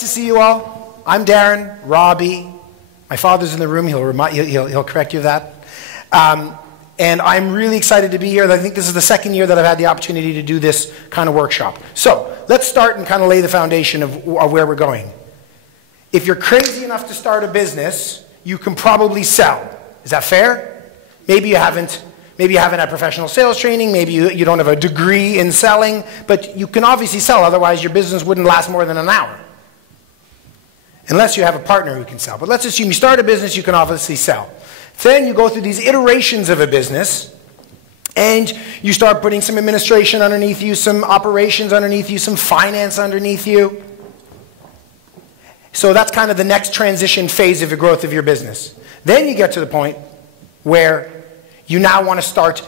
nice to see you all. I'm Darren, Rabie. My father's in the room. He'll correct you of that. And I'm really excited to be here. I think this is the second year that I've had the opportunity to do this kind of workshop. So let's start and kind of lay the foundation of where we're going. If you're crazy enough to start a business, you can probably sell. Is that fair? Maybe you haven't had professional sales training. Maybe you don't have a degree in selling. But you can obviously sell. Otherwise, your business wouldn't last more than an hour. Unless you have a partner who can sell. But let's assume you start a business, you can obviously sell. Then you go through these iterations of a business, and you start putting some administration underneath you, some operations underneath you, some finance underneath you. So that's kind of the next transition phase of the growth of your business. Then you get to the point where you now want to start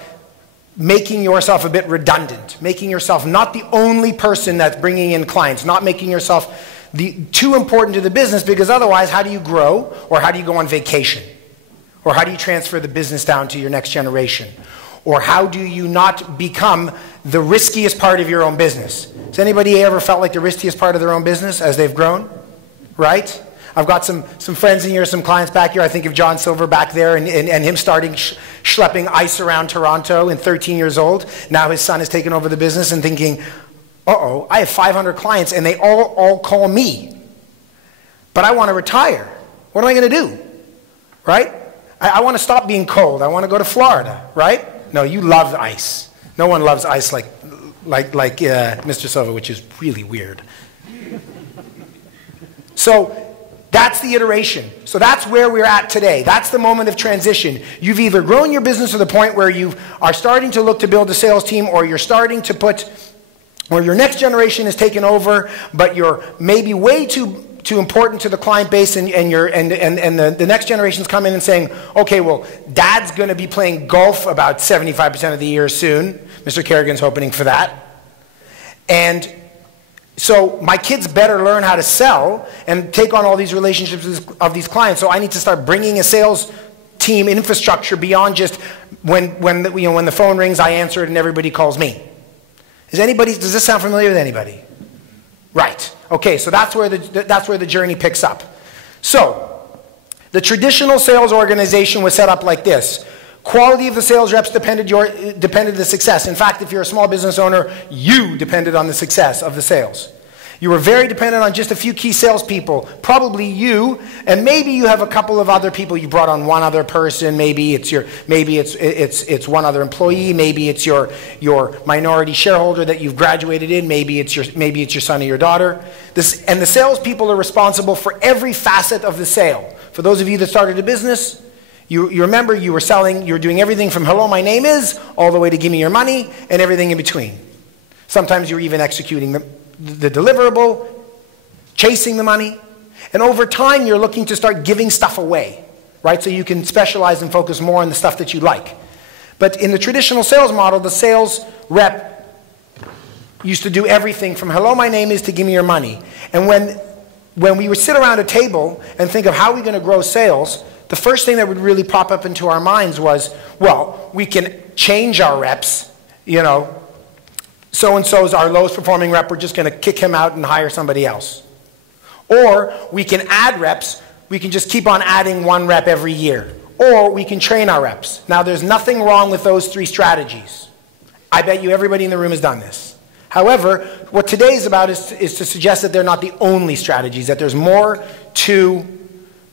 making yourself a bit redundant, making yourself not the only person that's bringing in clients, not making yourself too important to the business, because otherwise how do you grow, or how do you go on vacation? Or how do you transfer the business down to your next generation? Or how do you not become the riskiest part of your own business? Has anybody ever felt like the riskiest part of their own business as they've grown? Right? I've got some friends in here, some clients back here. I think of John Silver back there and him starting schlepping ice around Toronto and 13 years old. Now his son has taken over the business and thinking, uh-oh, I have 500 clients and they all call me. But I want to retire. What am I going to do? Right? I want to stop being cold. I want to go to Florida, right? No, you love ice. No one loves ice like Mr. Silva, which is really weird. So that's the iteration. So that's where we're at today. That's the moment of transition. You've either grown your business to the point where you are starting to look to build a sales team, or you're starting to where your next generation is taken over, but you're maybe way too important to the client base, and the next generation's coming and saying, okay, well, Dad's going to be playing golf about 75% of the year soon. Mr. Kerrigan's hoping for that. And so my kids better learn how to sell and take on all these relationships of these clients. So I need to start bringing a sales team infrastructure beyond just when the phone rings, I answer it, and everybody calls me. Does this sound familiar with anybody? Right. Okay, so that's where the journey picks up. So, the traditional sales organization was set up like this. Quality of the sales reps depended on the success. In fact, if you're a small business owner, you depended on the success of the sales. You were very dependent on just a few key salespeople, probably you, and maybe you have a couple of other people. You brought on one other person. Maybe it's one other employee. Maybe it's your minority shareholder that you've graduated in. Maybe it's your son or your daughter. And the salespeople are responsible for every facet of the sale. For those of you that started a business, you remember you were doing everything from hello, my name is, all the way to give me your money, and everything in between. Sometimes you were even executing the deliverable, chasing the money. And over time, you're looking to start giving stuff away, right? So you can specialize and focus more on the stuff that you like. But in the traditional sales model, the sales rep used to do everything from hello, my name is, to give me your money. And when we would sit around a table and think of how are we going to grow sales, the first thing that would really pop up into our minds was, well, we can change our reps, so-and-so's our lowest performing rep, we're just going to kick him out and hire somebody else. Or we can add reps, we can just keep on adding one rep every year. Or we can train our reps. Now there's nothing wrong with those three strategies. I bet you everybody in the room has done this. However, what today is about is to suggest that they're not the only strategies, that there's more to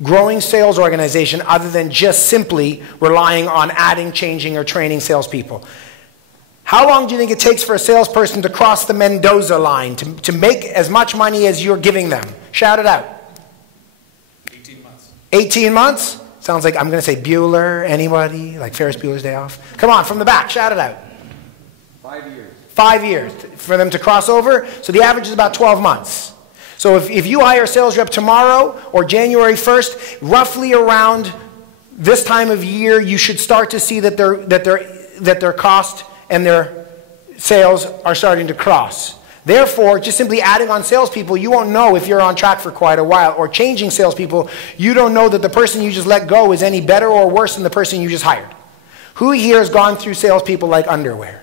growing sales organization other than just simply relying on adding, changing, or training salespeople. How long do you think it takes for a salesperson to cross the Mendoza line, to make as much money as you're giving them? Shout it out. 18 months. 18 months? Sounds like I'm going to say Bueller. Anybody? Like Ferris Bueller's Day Off? Come on, from the back, shout it out. 5 years. 5 years for them to cross over. So the average is about 12 months. So if you hire a sales rep tomorrow or January 1st, roughly around this time of year, you should start to see that their cost and their sales are starting to cross. Therefore, just simply adding on salespeople, you won't know if you're on track for quite a while. Or changing salespeople, you don't know that the person you just let go is any better or worse than the person you just hired. Who here has gone through salespeople like underwear?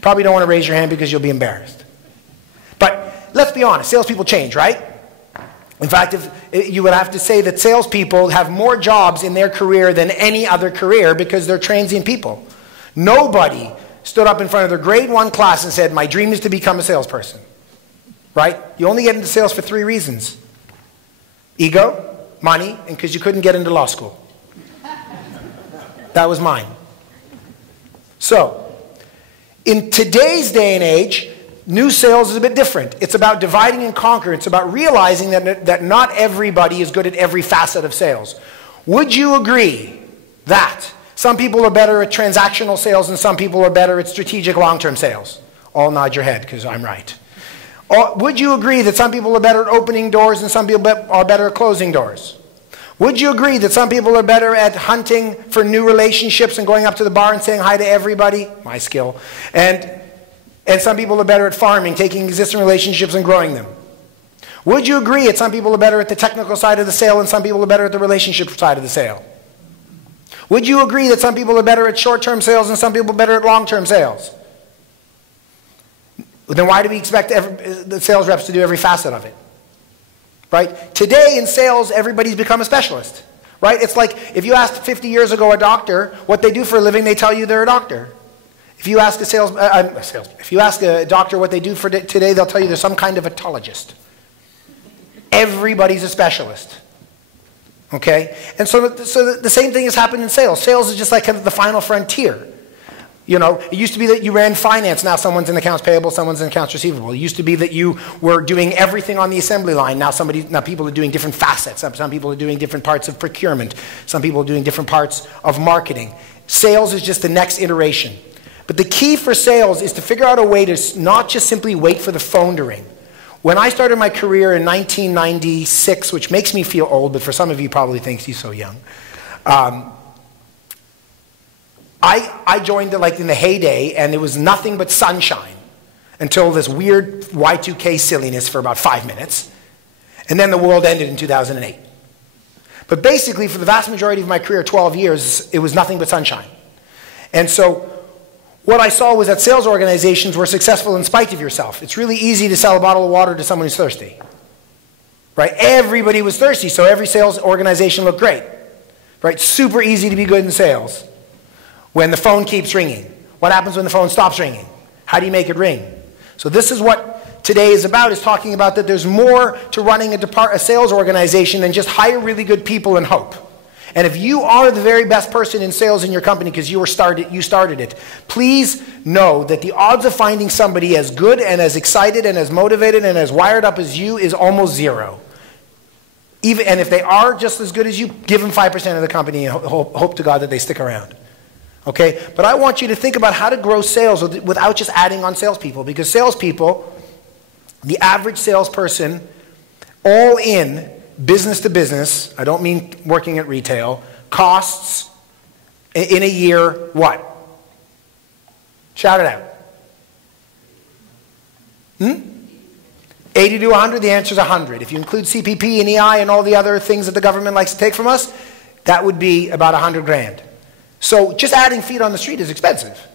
Probably don't want to raise your hand because you'll be embarrassed. But let's be honest, salespeople change, right? In fact, you would have to say that salespeople have more jobs in their career than any other career because they're transient people. Nobody stood up in front of their grade 1 class and said, my dream is to become a salesperson. Right? You only get into sales for 3 reasons. Ego, money, and because you couldn't get into law school. That was mine. So, in today's day and age, new sales is a bit different. It's about dividing and conquer. It's about realizing that not everybody is good at every facet of sales. Would you agree that some people are better at transactional sales and some people are better at strategic long-term sales? All nod your head because I'm right. Or would you agree that some people are better at opening doors and some people are better at closing doors? Would you agree that some people are better at hunting for new relationships and going up to the bar and saying hi to everybody? My skill. And some people are better at farming, taking existing relationships and growing them. Would you agree that some people are better at the technical side of the sale and some people are better at the relationship side of the sale? Would you agree that some people are better at short-term sales and some people are better at long-term sales? Then why do we expect the sales reps to do every facet of it? Right? Today in sales, everybody's become a specialist. Right? It's like if you asked 50 years ago a doctor what they do for a living, they tell you they're a doctor. If you ask if you ask a doctor what they do for today, they'll tell you they're some kind of etologist. Everybody's a specialist. Okay? And so the same thing has happened in sales. Sales is just like kind of the final frontier. You know, it used to be that you ran finance. Now someone's in accounts payable, someone's in accounts receivable. It used to be that you were doing everything on the assembly line. Now people are doing different facets. Some people are doing different parts of procurement. Some people are doing different parts of marketing. Sales is just the next iteration. But the key for sales is to figure out a way to not just simply wait for the phone to ring. When I started my career in 1996, which makes me feel old, but for some of you probably thinks he's so young, I joined like in the heyday, and it was nothing but sunshine until this weird Y2K silliness for about 5 minutes. And then the world ended in 2008. But basically, for the vast majority of my career, 12 years, it was nothing but sunshine. And so what I saw was that sales organizations were successful in spite of yourself. It's really easy to sell a bottle of water to someone who's thirsty. Right? Everybody was thirsty, so every sales organization looked great. Right? Super easy to be good in sales. When the phone keeps ringing. What happens when the phone stops ringing? How do you make it ring? So this is what today is about, is talking about that there's more to running a sales organization than just hire really good people and hope. And if you are the very best person in sales in your company because you started it, please know that the odds of finding somebody as good and as excited and as motivated and as wired up as you is almost zero. And if they are just as good as you, give them 5% of the company and hope to God that they stick around. Okay? But I want you to think about how to grow sales without just adding on salespeople. Because salespeople, the average salesperson, all in, business to business, I don't mean working at retail, costs in a year what? Shout it out. 80 to 100, the answer is 100. If you include CPP and EI and all the other things that the government likes to take from us, that would be about 100 grand. So just adding feet on the street is expensive.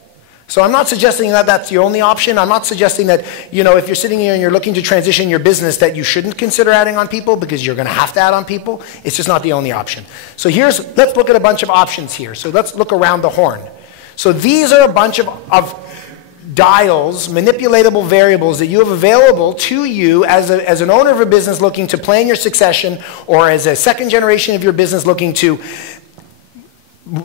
So I'm not suggesting that that's the only option. I'm not suggesting that, you know, if you're sitting here and you're looking to transition your business that you shouldn't consider adding on people because you're going to have to add on people. It's just not the only option. So let's look at a bunch of options here. So let's look around the horn. So these are a bunch of dials, manipulatable variables that you have available to you as an owner of a business looking to plan your succession, or as a second generation of your business looking to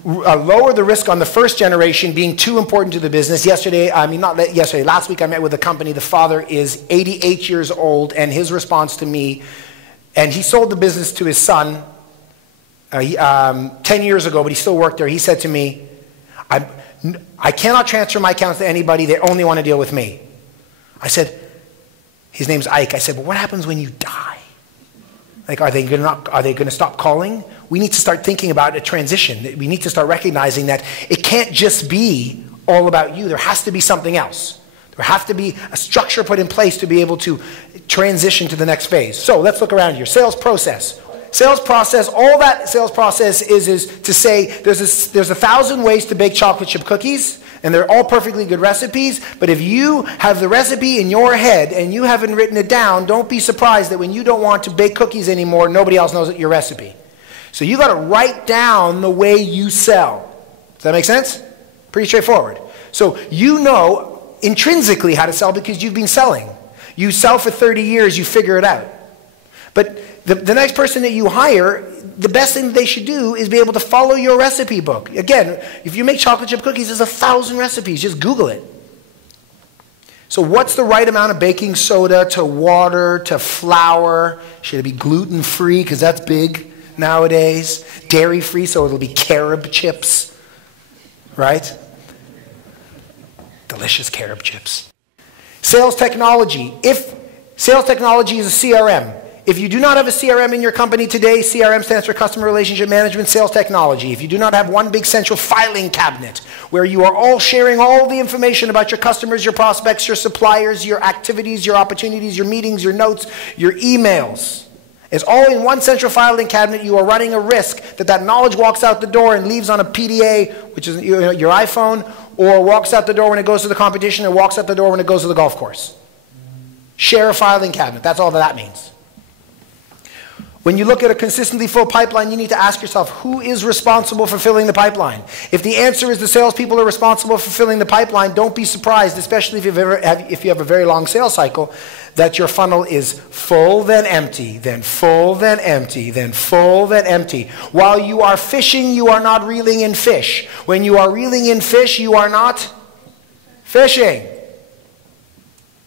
lower the risk on the first generation being too important to the business. Last week I met with a company. The father is 88 years old, and his response to me, and he sold the business to his son 10 years ago, but he still worked there. He said to me, I cannot transfer my accounts to anybody. They only want to deal with me. I said, his name's Ike. I said, but what happens when you die? Like, are they going to stop calling? We need to start thinking about a transition. We need to start recognizing that it can't just be all about you. There has to be something else. There has to be a structure put in place to be able to transition to the next phase. So let's look around here. Sales process. Sales process, all that sales process is to say there's 1,000 ways to bake chocolate chip cookies. And they're all perfectly good recipes, but if you have the recipe in your head and you haven't written it down, don't be surprised that when you don't want to bake cookies anymore, nobody else knows your recipe. So you got to write down the way you sell. Does that make sense? Pretty straightforward. So you know intrinsically how to sell because you've been selling. You sell for 30 years, you figure it out. But the next person that you hire, the best thing they should do is be able to follow your recipe book. Again, if you make chocolate chip cookies, there's 1,000 recipes. Just Google it. So what's the right amount of baking soda to water to flour? Should it be gluten-free? Because that's big nowadays. Dairy-free, so it'll be carob chips. Right? Delicious carob chips. Sales technology. If sales technology is a CRM, if you do not have a CRM in your company today, CRM stands for Customer Relationship Management Sales Technology. If you do not have one big central filing cabinet where you are all sharing all the information about your customers, your prospects, your suppliers, your activities, your opportunities, your meetings, your notes, your emails, it's all in one central filing cabinet, you are running a risk that that knowledge walks out the door and leaves on a PDA, which is your iPhone, or walks out the door when it goes to the competition, or walks out the door when it goes to the golf course. Share a filing cabinet. That's all that means. When you look at a consistently full pipeline, you need to ask yourself, who is responsible for filling the pipeline? If the answer is the salespeople are responsible for filling the pipeline, don't be surprised, especially if you have a very long sales cycle, that your funnel is full, then empty, then full, then empty, then full, then empty. While you are fishing, you are not reeling in fish. When you are reeling in fish, you are not fishing.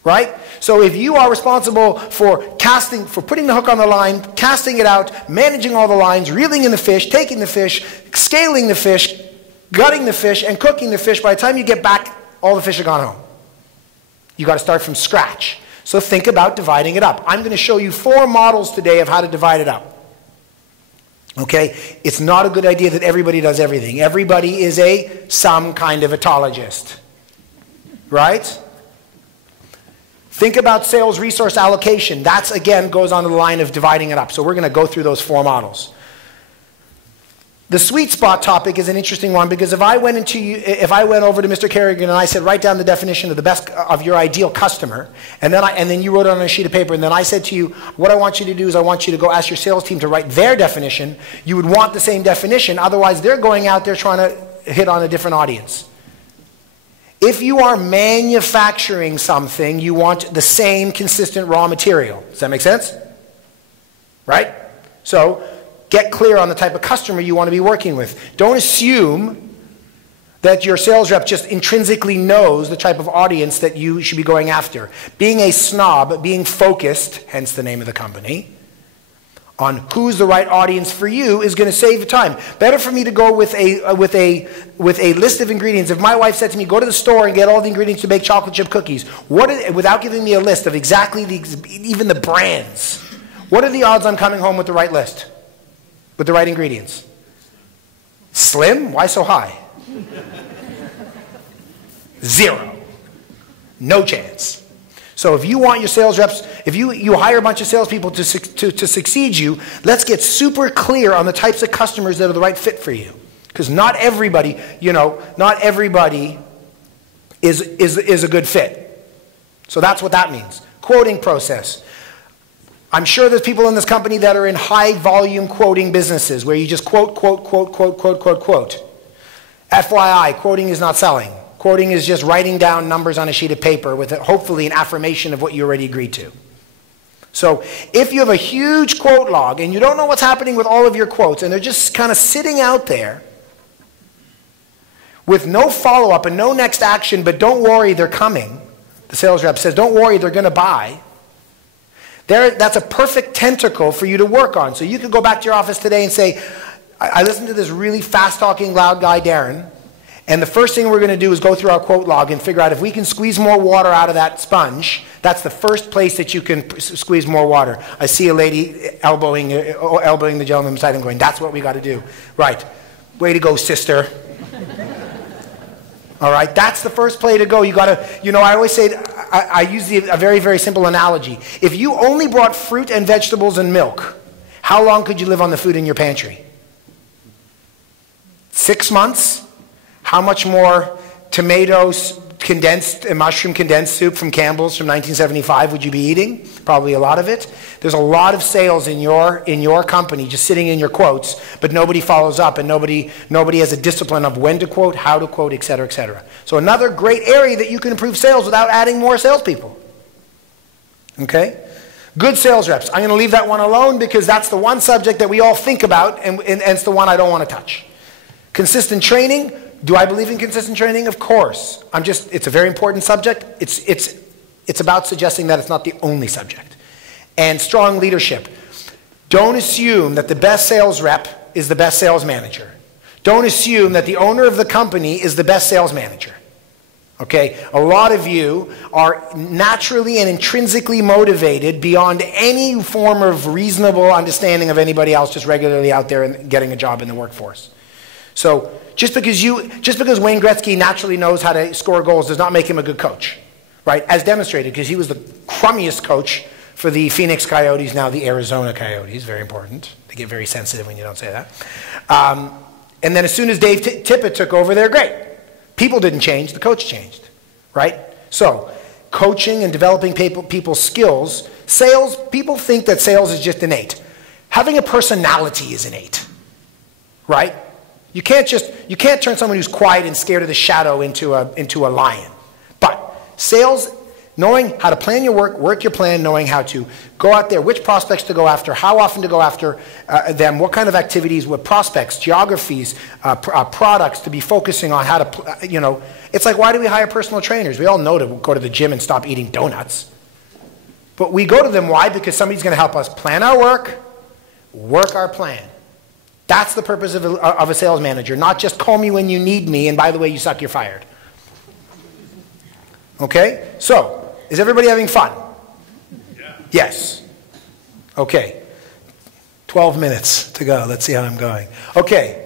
Right? So if you are responsible for putting the hook on the line, casting it out, managing all the lines, reeling in the fish, taking the fish, scaling the fish, gutting the fish, and cooking the fish, by the time you get back, all the fish are gone home. You got to start from scratch. So think about dividing it up. I'm going to show you 4 models today of how to divide it up. Okay? It's not a good idea that everybody does everything. Everybody is some kind of etologist. Right? Think about sales resource allocation. That's, again, goes on the line of dividing it up. So we're going to go through those 4 models. The sweet spot topic is an interesting one because if I went over to Mr. Kerrigan and I said, write down the definition of the best of your ideal customer, and then you wrote it on a sheet of paper, and then I said to you, what I want you to do is I want you to go ask your sales team to write their definition, you would want the same definition. Otherwise, they're going out there trying to hit on a different audience. If you are manufacturing something, you want the same consistent raw material. Does that make sense? Right? So, get clear on the type of customer you want to be working with. Don't assume that your sales rep just intrinsically knows the type of audience that you should be going after. Being a snob, being focused, hence the name of the company, on who's the right audience for you is going to save time. Better for me to go with a list of ingredients. If my wife said to me, go to the store and get all the ingredients to make chocolate chip cookies, without giving me a list of exactly even the brands, what are the odds I'm coming home with the right list? With the right ingredients? Slim? Why so high? 0. No chance. So if you want your sales reps, if you hire a bunch of salespeople to succeed you, let's get super clear on the types of customers that are the right fit for you. Because not everybody is a good fit. So that's what that means. Quoting process. I'm sure there's people in this company that are in high volume quoting businesses where you just quote. FYI, quoting is not selling. Quoting is just writing down numbers on a sheet of paper with hopefully an affirmation of what you already agreed to. So if you have a huge quote log and you don't know what's happening with all of your quotes and they're just kind of sitting out there with no follow-up and no next action, but don't worry, they're coming. The sales rep says, don't worry, they're going to buy. That's a perfect tentacle for you to work on. So you could go back to your office today and say, I listened to this really fast-talking, loud guy, Darren, and the first thing we're going to do is go through our quote log and figure out if we can squeeze more water out of that sponge. That's the first place that you can squeeze more water. I see a lady elbowing the gentleman beside him going, that's what we got to do. Right. Way to go, sister. All right. That's the first play to go. You got to, I always say, I use a very, very simple analogy. If you only brought fruit and vegetables and milk, how long could you live on the food in your pantry? 6 months? How much more tomatoes condensed, mushroom condensed soup from Campbell's from 1975 would you be eating? Probably a lot of it. There's a lot of sales in your company just sitting in your quotes, but nobody follows up and nobody has a discipline of when to quote, how to quote, et cetera, et cetera. So another great area that you can improve sales without adding more salespeople. Okay? Good sales reps. I'm going to leave that one alone because that's the one subject that we all think about and it's the one I don't want to touch. Consistent training. Do I believe in consistent training? Of course. It's a very important subject. It's about suggesting that it's not the only subject. And strong leadership. Don't assume that the best sales rep is the best sales manager. Don't assume that the owner of the company is the best sales manager. Okay? A lot of you are naturally and intrinsically motivated beyond any form of reasonable understanding of anybody else just regularly out there and getting a job in the workforce. So just because Wayne Gretzky naturally knows how to score goals does not make him a good coach, right? As demonstrated, because he was the crummiest coach for the Phoenix Coyotes, now the Arizona Coyotes. Very important. They get very sensitive when you don't say that. And then as soon as Dave Tippett took over, they're great. People didn't change, the coach changed, right? So coaching and developing people's skills. Sales, people think that sales is just innate. Having a personality is innate, right? You can't turn someone who's quiet and scared of the shadow into a lion. But sales, knowing how to plan your work your plan, knowing how to go out there, which prospects to go after, how often to go after them, what kind of activities, what prospects, geographies, products to be focusing on, how to, it's like, why do we hire personal trainers? We all know to go to the gym and stop eating donuts. But we go to them, why? Because somebody's going to help us plan our work our plan. That's the purpose of a sales manager, not just call me when you need me, and by the way, you suck, you're fired. Okay? So, is everybody having fun? Yeah. Yes. Okay. 12 minutes to go. Let's see how I'm going. Okay.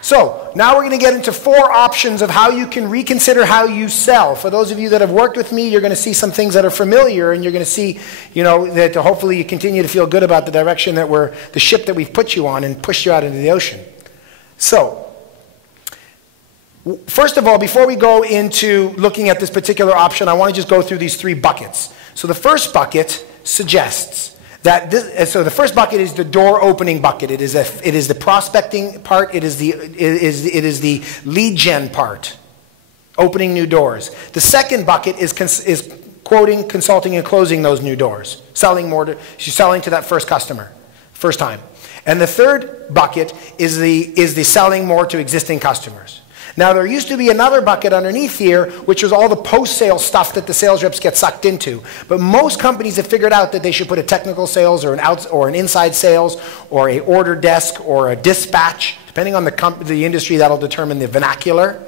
So, now we're going to get into 4 options of how you can reconsider how you sell. For those of you that have worked with me, you're going to see some things that are familiar, and you're going to see, that hopefully you continue to feel good about the direction that the ship that we've put you on and pushed you out into the ocean. So, first of all, before we go into looking at this particular option, I want to just go through these 3 buckets. So the first bucket suggests that so the first bucket is the door opening bucket. It is the prospecting part. It is the lead gen part, opening new doors. The second bucket is quoting, consulting, and closing those new doors, selling to that first customer, first time. And the third bucket is the selling more to existing customers. Now, there used to be another bucket underneath here, which was all the post-sale stuff that the sales reps get sucked into. But most companies have figured out that they should put a technical sales or an inside sales or a order desk or a dispatch. Depending on the industry, that'll determine the vernacular.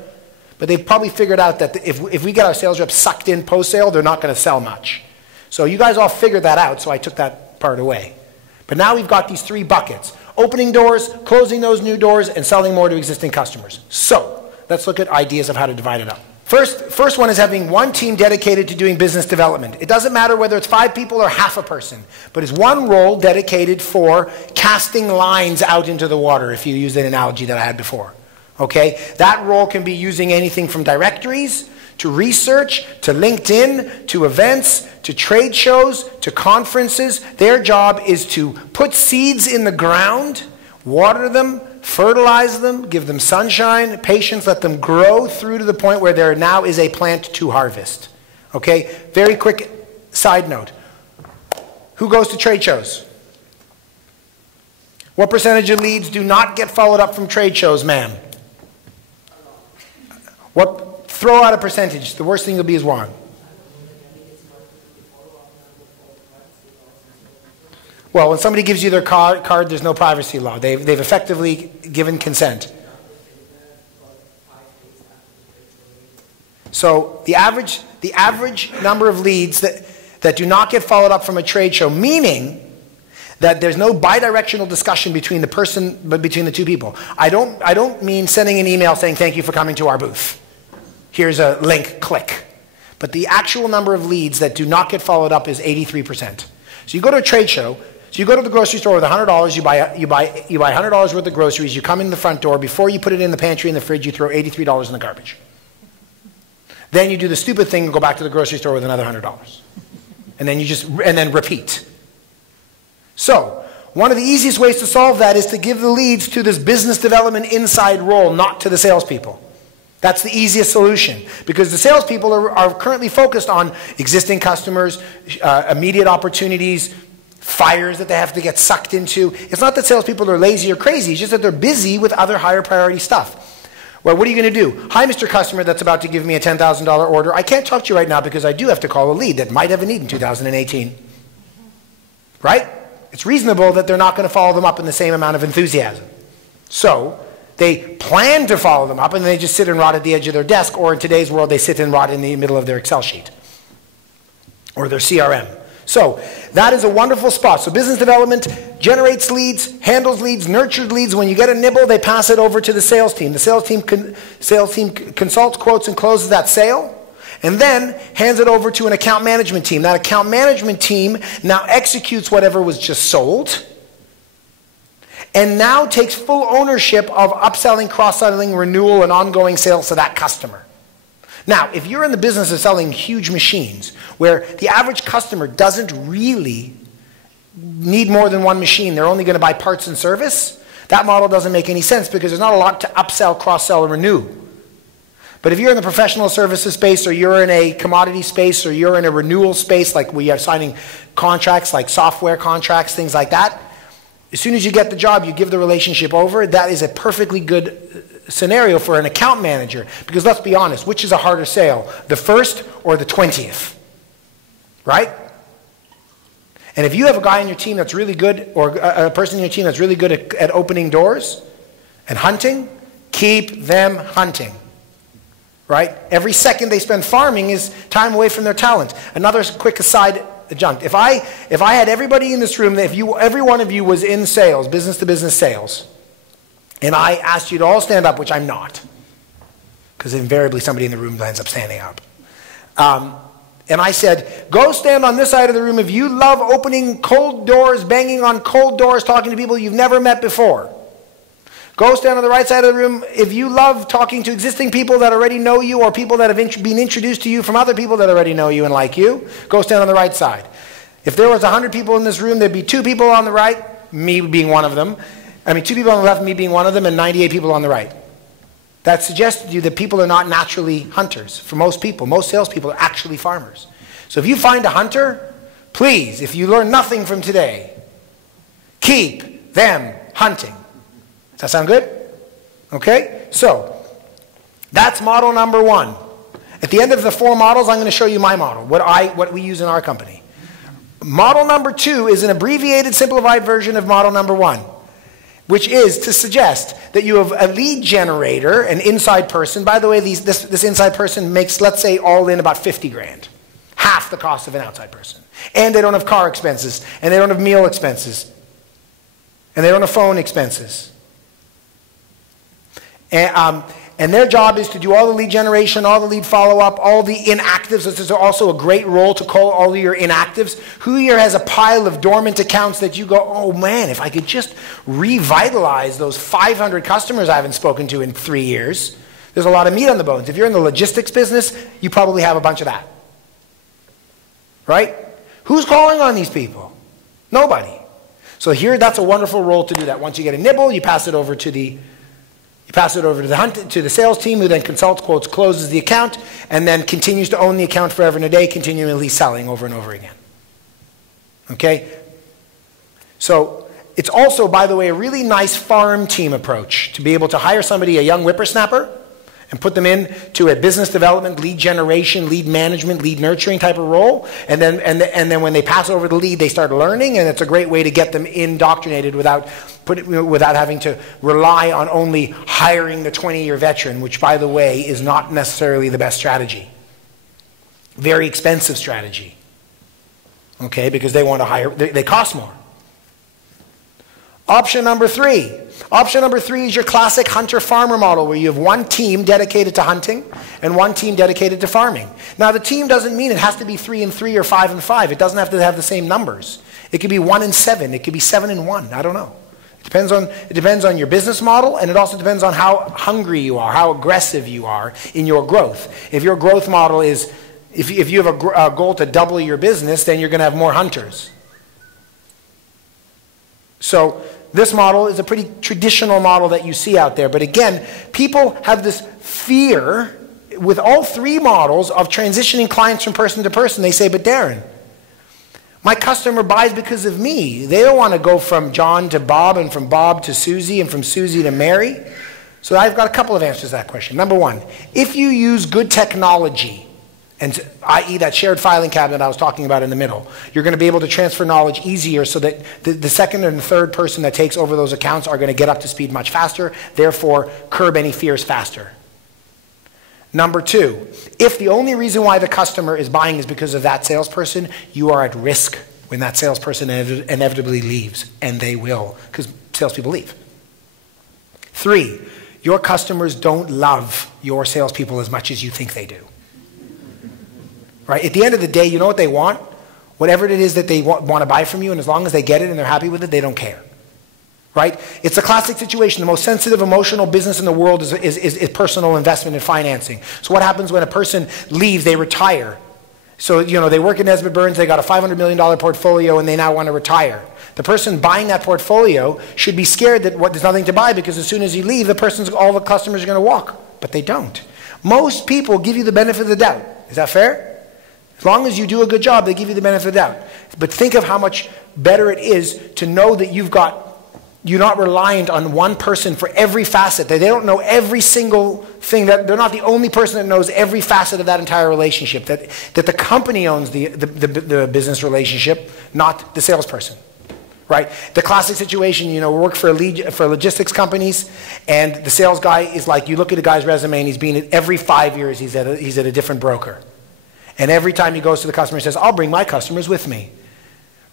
But they've probably figured out that if we get our sales reps sucked in post-sale, they're not going to sell much. So you guys all figured that out, so I took that part away. But now we've got these 3 buckets. Opening doors, closing those new doors, and selling more to existing customers. So let's look at ideas of how to divide it up. First one is having one team dedicated to doing business development. It doesn't matter whether it's 5 people or half a person, but it's one role dedicated for casting lines out into the water, if you use that analogy that I had before. Okay? That role can be using anything from directories, to research, to LinkedIn, to events, to trade shows, to conferences. Their job is to put seeds in the ground, water them, fertilize them, give them sunshine, patience, let them grow through to the point where there now is a plant to harvest. Okay? Very quick side note. Who goes to trade shows? What percentage of leads do not get followed up from trade shows, ma'am? Throw out a percentage. The worst thing you'll be is wrong. Well, when somebody gives you their card, there's no privacy law. They've effectively given consent. So the average number of leads that do not get followed up from a trade show, meaning that there's no bidirectional discussion between the 2 people. I don't mean sending an email saying thank you for coming to our booth. Here's a link, click. But the actual number of leads that do not get followed up is 83%. So you go to a trade show. So you go to the grocery store with $100, you buy $100 worth of groceries, you come in the front door, before you put it in the pantry and the fridge, you throw $83 in the garbage. Then you do the stupid thing and go back to the grocery store with another $100. And then repeat. So, one of the easiest ways to solve that is to give the leads to this business development inside role, not to the salespeople. That's the easiest solution, because the salespeople are currently focused on existing customers, immediate opportunities, fires that they have to get sucked into. It's not that salespeople are lazy or crazy, it's just that they're busy with other higher priority stuff. Well, what are you going to do? Hi, Mr. Customer that's about to give me a $10,000 order. I can't talk to you right now because I do have to call a lead that might have a need in 2018. Right? It's reasonable that they're not going to follow them up in the same amount of enthusiasm. So, they plan to follow them up and they just sit and rot at the edge of their desk, or in today's world, they sit and rot in the middle of their Excel sheet or their CRM. So that is a wonderful spot. So business development generates leads, handles leads, nurtures leads. When you get a nibble, they pass it over to the sales team. The sales team consults, quotes, and closes that sale, and then hands it over to an account management team. That account management team now executes whatever was just sold, and now takes full ownership of upselling, cross-selling, renewal, and ongoing sales to that customer. Now, if you're in the business of selling huge machines, where the average customer doesn't really need more than one machine, they're only going to buy parts and service, that model doesn't make any sense because there's not a lot to upsell, cross-sell, and renew. But if you're in the professional services space, or you're in a commodity space, or you're in a renewal space, like we are signing contracts, like software contracts, things like that, as soon as you get the job, you give the relationship over. That is a perfectly good scenario for an account manager. Because let's be honest, which is a harder sale? The first or the 20th? Right? And if you have a guy on your team that's really good, or a person in your team that's really good at opening doors and hunting, keep them hunting. Right? Every second they spend farming is time away from their talent. Another quick aside adjunct. If I had everybody in this room, every one of you was in sales, business to business sales, and I asked you to all stand up, which I'm not, because invariably somebody in the room ends up standing up. And I said, go stand on this side of the room if you love opening cold doors, banging on cold doors, talking to people you've never met before. Go stand on the right side of the room if you love talking to existing people that already know you, or people that have been introduced to you from other people that already know you and like you. Go stand on the right side. If there was 100 people in this room, there'd be 2 people on the right, me being one of them. 2 people on the left, me being one of them, and 98 people on the right. That suggests to you that people are not naturally hunters. For most people, most salespeople are actually farmers. So if you find a hunter, please, if you learn nothing from today, keep them hunting. Does that sound good? Okay? So, that's model number 1. At the end of the 4 models, I'm going to show you my model, what we use in our company. Model number 2 is an abbreviated, simplified version of model number 1, which is to suggest that you have a lead generator, an inside person. By the way, this inside person makes, let's say, all in about 50 grand. Half the cost of an outside person. And they don't have car expenses, and they don't have meal expenses, and they don't have phone expenses. And their job is to do all the lead generation, all the lead follow-up, all the inactives. This is also a great role to call all of your inactives. Who here has a pile of dormant accounts that you go, oh man, if I could just revitalize those 500 customers I haven't spoken to in 3 years. There's a lot of meat on the bones. If you're in the logistics business, you probably have a bunch of that. Right? Who's calling on these people? Nobody. So here, that's a wonderful role to do that. Once you get a nibble, you pass it over to the sales team, who then consults, quotes, closes the account, and then continues to own the account forever and a day, continually selling over and over again. Okay? So it's also, by the way, a really nice farm team approach to be able to hire somebody, a young whippersnapper, and put them into a business development, lead generation, lead management, lead nurturing type of role. And then when they pass over the lead, they start learning, and it's a great way to get them indoctrinated without having to rely on only hiring the 20-year veteran, which, by the way, is not necessarily the best strategy. Very expensive strategy. Okay, because they want to hire, they cost more. Option number 3. Option number 3 is your classic hunter-farmer model, where you have one team dedicated to hunting and one team dedicated to farming. Now, the team doesn't mean it has to be 3 and 3 or 5 and 5. It doesn't have to have the same numbers. It could be 1 and 7. It could be 7 and 1. I don't know. It depends on your business model, and it also depends on how hungry you are, how aggressive you are in your growth. If your growth model is, if you have a goal to double your business, then you're going to have more hunters. So this model is a pretty traditional model that you see out there. But again, people have this fear with all three models of transitioning clients from person to person. They say, but Darren, my customer buys because of me. They don't want to go from John to Bob and from Bob to Susie and from Susie to Mary. So I've got a couple of answers to that question. Number one, if you use good technology, and i.e. that shared filing cabinet I was talking about in the middle, you're going to be able to transfer knowledge easier so that the second and third person that takes over those accounts are going to get up to speed much faster, therefore curb any fears faster. Number two, if the only reason why the customer is buying is because of that salesperson, you are at risk when that salesperson inevitably leaves, and they will, because salespeople leave. Three, your customers don't love your salespeople as much as you think they do. Right? At the end of the day, you know what they want? Whatever it is that they want to buy from you, and as long as they get it and they're happy with it, they don't care. Right? It's a classic situation. The most sensitive, emotional business in the world is personal investment and financing. So what happens when a person leaves, they retire. So, you know, they work at Nesbitt Burns, they got a $500 million portfolio, and they now want to retire. The person buying that portfolio should be scared that there's nothing to buy, because as soon as you leave, all the customers are going to walk. But they don't. Most people give you the benefit of the doubt. Is that fair? As long as you do a good job, they give you the benefit of the doubt. But think of how much better it is to know that you're not reliant on one person for every facet, that they don't know every single thing, that they're not the only person that knows every facet of that entire relationship, that the company owns the business relationship, not the salesperson. Right? The classic situation, you know, we work for logistics companies, and the sales guy is like, you look at a guy's resume and he's been at every 5 years he's at a different broker. And every time he goes to the customer, he says, I'll bring my customers with me.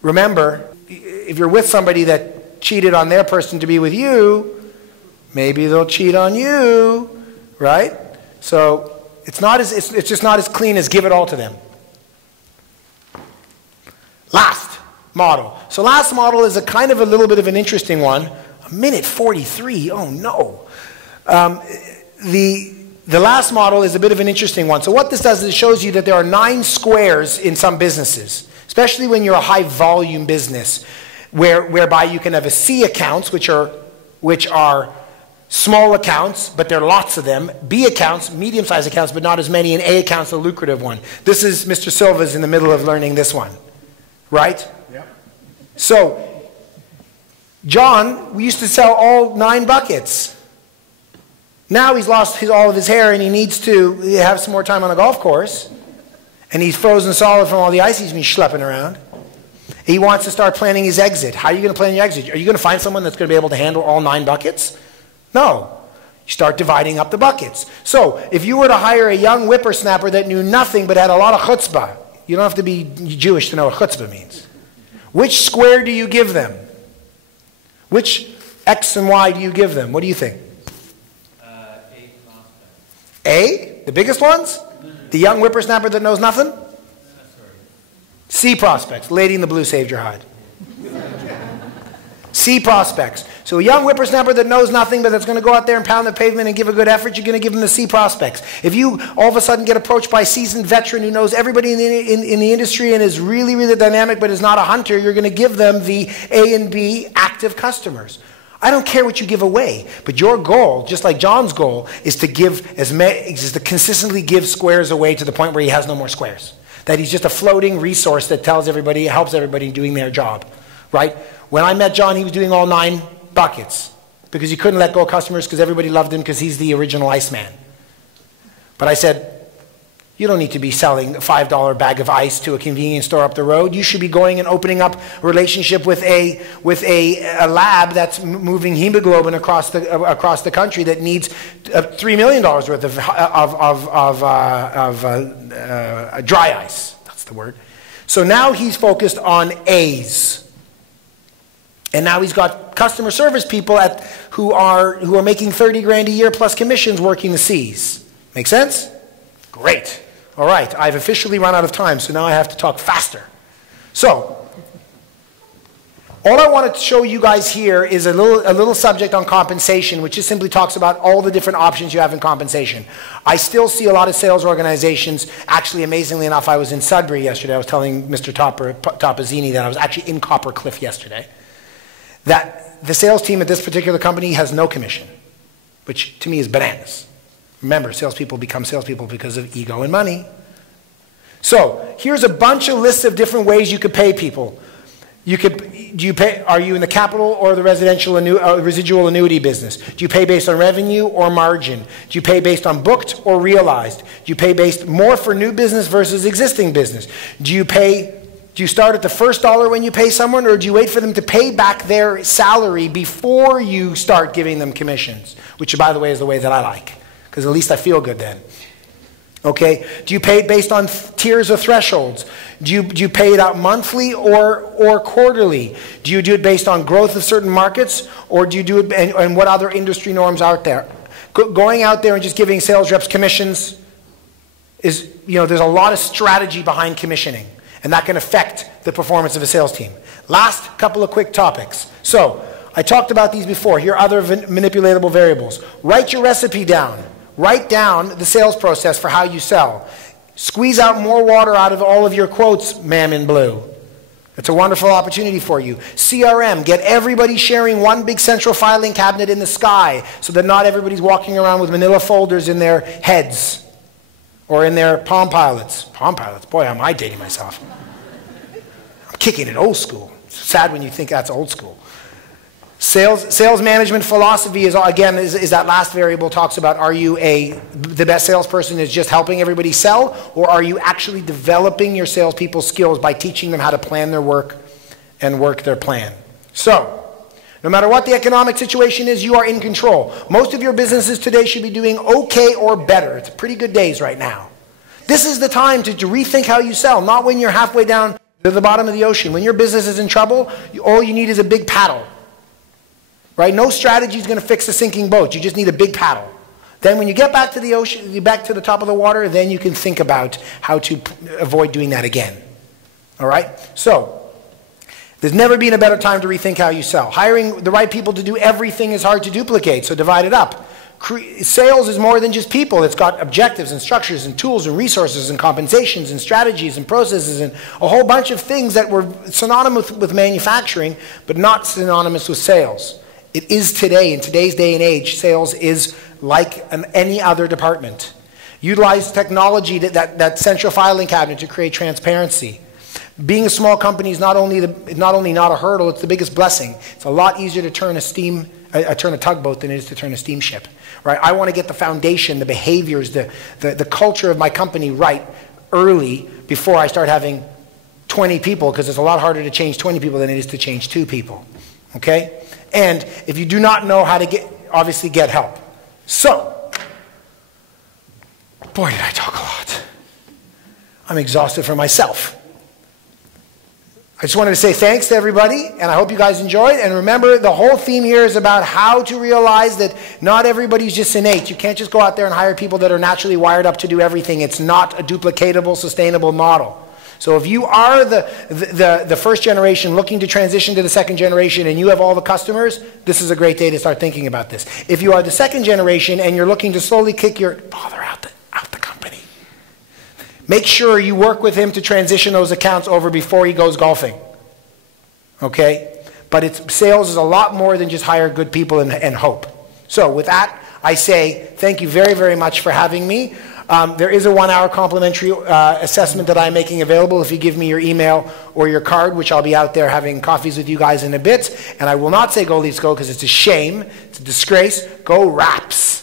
Remember, if you're with somebody that cheated on their person to be with you, maybe they'll cheat on you, right? So it's just not as clean as give it all to them. Last model. So last model is a kind of a little bit of an interesting one. A minute 43, oh no. The last model is a bit of an interesting one. So what this does is it shows you that there are 9 squares in some businesses, especially when you're a high volume business, whereby you can have a C accounts, which are small accounts, but there are lots of them. B accounts, medium-sized accounts, but not as many. And A accounts, the lucrative one. This is Mr. Silva's in the middle of learning this one, right? Yeah. So, John, we used to sell all 9 buckets. Now he's lost all of his hair and he needs to have some more time on a golf course. And he's frozen solid from all the ice he's been schlepping around. He wants to start planning his exit. How are you going to plan your exit? Are you going to find someone that's going to be able to handle all 9 buckets? No. You start dividing up the buckets. So if you were to hire a young whippersnapper that knew nothing but had a lot of chutzpah, you don't have to be Jewish to know what chutzpah means. Which square do you give them? Which X and Y do you give them? What do you think? A? The biggest ones? The young whippersnapper that knows nothing? C prospects. Lady in the blue saved your hide. C prospects. So a young whippersnapper that knows nothing, but that's going to go out there and pound the pavement and give a good effort, you're going to give them the C prospects. If you all of a sudden get approached by a seasoned veteran who knows everybody in the industry and is really, really dynamic but is not a hunter, you're going to give them the A and B active customers. I don't care what you give away, but your goal, just like John's goal, is to consistently give squares away to the point where he has no more squares. That he's just a floating resource that tells everybody, helps everybody doing their job, right? When I met John, he was doing all 9 buckets because he couldn't let go of customers because everybody loved him because he's the original Iceman. But I said, you don't need to be selling a $5 bag of ice to a convenience store up the road. You should be going and opening up a relationship with a lab that's moving hemoglobin across the country that needs $3 million worth of dry ice. That's the word. So now he's focused on A's. And now he's got customer service people who are making 30 grand a year plus commissions working the C's. Make sense? Great. All right, I've officially run out of time, so now I have to talk faster. So, All I wanted to show you guys here is a little subject on compensation, which just simply talks about all the different options you have in compensation. I still see a lot of sales organizations, actually amazingly enough, I was in Sudbury yesterday, I was telling Mr. Topazzini that I was actually in Copper Cliff yesterday, that the sales team at this particular company has no commission, which to me is bananas. Remember, salespeople become salespeople because of ego and money. So here's a bunch of lists of different ways you could pay people. Are you in the capital or the residual annuity business? Do you pay based on revenue or margin? Do you pay based on booked or realized? Do you pay based more for new business versus existing business? Do you start at the first dollar when you pay someone, or do you wait for them to pay back their salary before you start giving them commissions? Which, by the way, is the way that I like, because at least I feel good then. Okay, do you pay it based on tiers or thresholds? Do you pay it out monthly or quarterly? Do you do it based on growth of certain markets, or do you do it, and what other industry norms are out there? Going out there and just giving sales reps commissions is, there's a lot of strategy behind commissioning, and that can affect the performance of a sales team. Last couple of quick topics. So, I talked about these before. Here are other manipulatable variables. Write your recipe down. Write down the sales process for how you sell. Squeeze out more water out of all of your quotes, ma'am in blue. It's a wonderful opportunity for you. CRM, get everybody sharing one big central filing cabinet in the sky so that not everybody's walking around with manila folders in their heads or in their Palm Pilots. Palm Pilots, boy, am I dating myself. I'm kicking it old school. It's sad when you think that's old school. Sales management philosophy is that last variable. Talks about, are you the best salesperson is just helping everybody sell, or are you actually developing your salespeople's skills by teaching them how to plan their work and work their plan? So, no matter what the economic situation is, you are in control. Most of your businesses today should be doing okay or better. It's pretty good days right now. This is the time to rethink how you sell, not when you're halfway down to the bottom of the ocean. When your business is in trouble, all you need is a big paddle. Right? No strategy is going to fix a sinking boat. You just need a big paddle. Then when you get back to the ocean, back to the top of the water, then you can think about how to avoid doing that again. All right? So, there's never been a better time to rethink how you sell. Hiring the right people to do everything is hard to duplicate, so divide it up. Sales is more than just people. It's got objectives and structures and tools and resources and compensations and strategies and processes and a whole bunch of things that were synonymous with manufacturing, but not synonymous with sales. It is today, in today's day and age, sales is like any other department. Utilize technology, that central filing cabinet, to create transparency. Being a small company is not only not a hurdle, it's the biggest blessing. It's a lot easier to turn a tugboat than it is to turn a steamship. Right? I want to get the foundation, the behaviors, the culture of my company right early before I start having 20 people, because it's a lot harder to change 20 people than it is to change 2 people. Okay? And if you do not know how to obviously get help. So, boy, did I talk a lot. I'm exhausted for myself. I just wanted to say thanks to everybody, and I hope you guys enjoyed. And remember, the whole theme here is about how to realize that not everybody's just innate. You can't just go out there and hire people that are naturally wired up to do everything. It's not a duplicatable, sustainable model. So if you are the first generation looking to transition to the second generation and you have all the customers, this is a great day to start thinking about this. If you are the second generation and you're looking to slowly kick your father out the company, make sure you work with him to transition those accounts over before he goes golfing. Okay? But sales is a lot more than just hire good people and hope. So with that, I say thank you very, very much for having me. There is a 1-hour complimentary assessment that I'm making available if you give me your email or your card, which I'll be out there having coffees with you guys in a bit. And I will not say go Leafs go, because it's a shame. It's a disgrace. Go Raps.